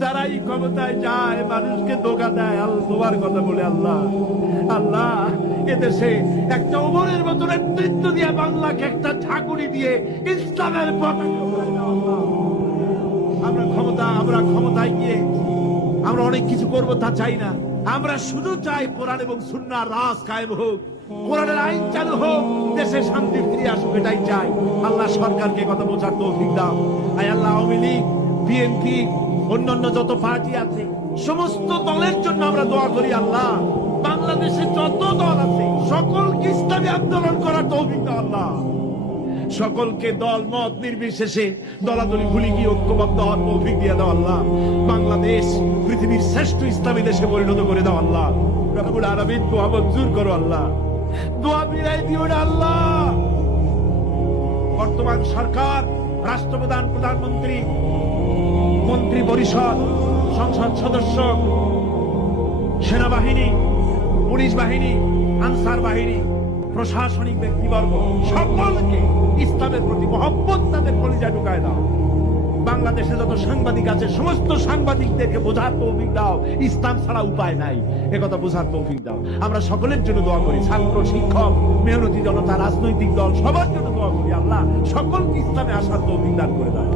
যারাই ক্ষমতায় যায় মানুষকে ধোঁকা দেয়, আল্লাহ তোমার কথা বলে আল্লাহ আল্লাহ এদেশে একটা ওমরের মতো নেতৃত্ব দিয়ে বাংলাকে একটা ঠাকুরি দিয়ে ইসলামের পতাকা উড়ায় দাও আল্লাহ। আমরা ক্ষমতায় গিয়ে আমরা অনেক কিছু করব তা চাই না। আমরা শুধু চাই কোরআন এবং সুন্নাহর রাজ কায়েম হোক, কোরআনের আইন চালু হোক, দেশে শান্তি ফিরে আসুক, এটাই চাই। আল্লাহ সরকারকে কথা বোঝার তৌফিক দাও। আয় আল্লাহ, আওয়ামী লীগ, বিএনপি, অন্যান্য যত পার্টি আছে সমস্ত দলের জন্য আমরা দোয়া করি। আল্লাহ, বাংলাদেশে যত দল আছে সকলকে ইসলামী আন্দোলন করার তৌফিক দাও আল্লাহ। সকলকে দল মত নির্বিশেষে দলাদলি ভুলে গিয়ে ঐক্যবদ্ধ হওয়ার তৌফিক দিয়ে দাও আল্লাহ। বাংলাদেশ পৃথিবীর শ্রেষ্ঠ ইসলামী দেশে পরিণত করে দাও আল্লাহ। রব্বুল আলামিন দোয়া মঞ্জুর করো আল্লাহ, দোয়া বিলাই দিও না আল্লাহ। বর্তমান সরকার, রাষ্ট্রপ্রধান, প্রধানমন্ত্রী, মন্ত্রী পরিষদ, সংসদ সদস্য, সেনাবাহিনী, পুলিশ বাহিনী, আনসার বাহিনী, প্রশাসনিক ব্যক্তিবর্গ সকলকে ইসলামের প্রতি মহব্বত তাদের কলিজা ঢুকায় দাও। বাংলাদেশে যত সাংবাদিক আছে সমস্ত সাংবাদিকদেরকে বোঝার তৌফিক দাও, ইসলাম ছাড়া উপায় নাই, একথা বোঝার তৌফিক দাও। আমরা সকলের জন্য দোয়া করি, ছাত্র, শিক্ষক, মেহনতি জনতা, রাজনৈতিক দল, সবার জন্য দোয়া করি। আল্লাহ সকলকে ইসলামে আসার তৌফিক দান করে দাও।